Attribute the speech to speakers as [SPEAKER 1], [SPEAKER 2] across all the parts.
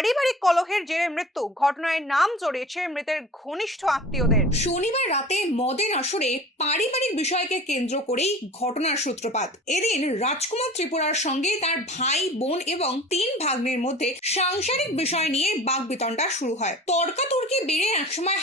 [SPEAKER 1] পারিবারিক কলহের জেরে মৃত্যু। ঘটনায় নাম জড়িয়েছে মৃতের ঘনিষ্ঠ আত্মীয়দের।
[SPEAKER 2] শনিবার রাতে মদের আসরে পারিবারিক বিষয়কে কেন্দ্র করেই ঘটনার সূত্রপাত। এদিন রাজকুমার ত্রিপুরার সঙ্গে তার ভাই, বোন এবং তিন ভাগ্নের মধ্যে সাংসারিক বিষয় নিয়ে বাগবিতণ্ডা শুরু হয়। তর্কাতর্কি বেড়ে একসময়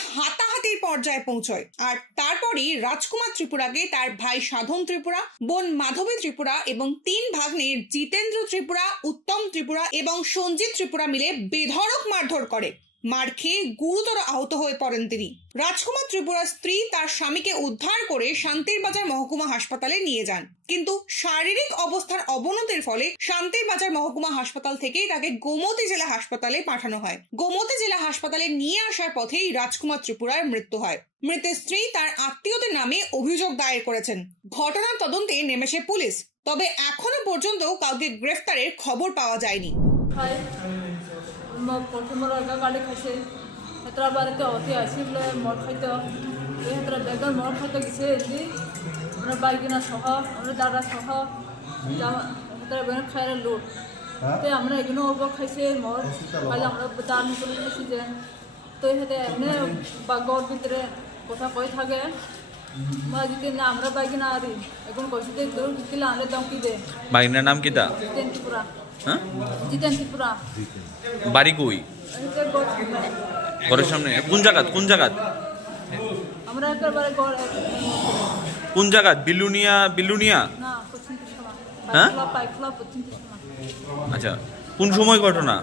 [SPEAKER 2] হাতাহাতির পর্যায়ে পৌঁছয়। আর তারপরই রাজকুমার ত্রিপুরাকে তার ভাই সাধন ত্রিপুরা, বোন মাধবী ত্রিপুরা এবং তিন ভাগ্নে জিতেন্দ্র ত্রিপুরা, উত্তম ত্রিপুরা এবং সঞ্জিত ত্রিপুরা মিলে বেধড়ক মারধর করে। মার খেয়ে গুরুতর আহত হয়ে পড়েন তিনি। রাজকুমার ত্রিপুরার স্ত্রী তার স্বামীকে উদ্ধার করে শান্তির বাজার মহকুমা হাসপাতালে নিয়ে যান। কিন্তু শারীরিক অবস্থার অবনতির ফলে শান্তির বাজার মহকুমা হাসপাতাল থেকেই তাকে গোমতী জেলা হাসপাতালে পাঠানো হয়। গোমতী জেলা হাসপাতালে নিয়ে আসার পথেই রাজকুমার ত্রিপুরার মৃত্যু হয়। মৃতের স্ত্রী তার আত্মীয়দের নামে অভিযোগ দায়ের করেছেন। ঘটনার তদন্তে নেমেছে পুলিশ। তবে এখনও পর্যন্ত কাউকে গ্রেফতারের খবর পাওয়া যায়নি।
[SPEAKER 3] খাই মই প্ৰথম লগা গালি খাইছে। সিহঁতৰ বাৰীতে অতি আহিছে বোলে মদ খাইতো। সিহঁতৰ বেগৰ মদ খাইতো গেছে এদি। আমাৰ বাইকিনা সহ আমাৰ দাদা সহ সিহঁতৰ বেগৰ খাই লোট। তো আমরা এগুলো অল্প খাইছে মদ। খাইলে আমরা দান করে খাইছি যে। তো সিহঁতে এনে বাগর ভিতরে কথা কৈ থাকে। মই যদি না আমরা বাইকিনা আরি এখন কৈছে যে তোর দিলে আনলে দমকি দে?
[SPEAKER 4] বাগিনার নাম
[SPEAKER 3] জিতেন ত্রিপুরা
[SPEAKER 4] হ্যাঁ? বাড়ি কই? ঘরের সামনে। কোন জায়গাত? কোন
[SPEAKER 3] গড়
[SPEAKER 4] কোন জায়গাত? বিলুনিয়া বিলুনিয়া? হ্যাঁ? আচ্ছা কোন সময় ঘটনা?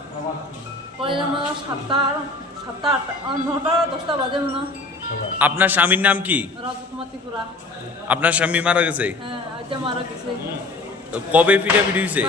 [SPEAKER 4] আপনার স্বামীর নাম কি? আপনার স্বামী মারা গেছে?
[SPEAKER 3] হ্যাঁ মারা গেছে।
[SPEAKER 4] কবে ফিরে ফিরে হয়েছে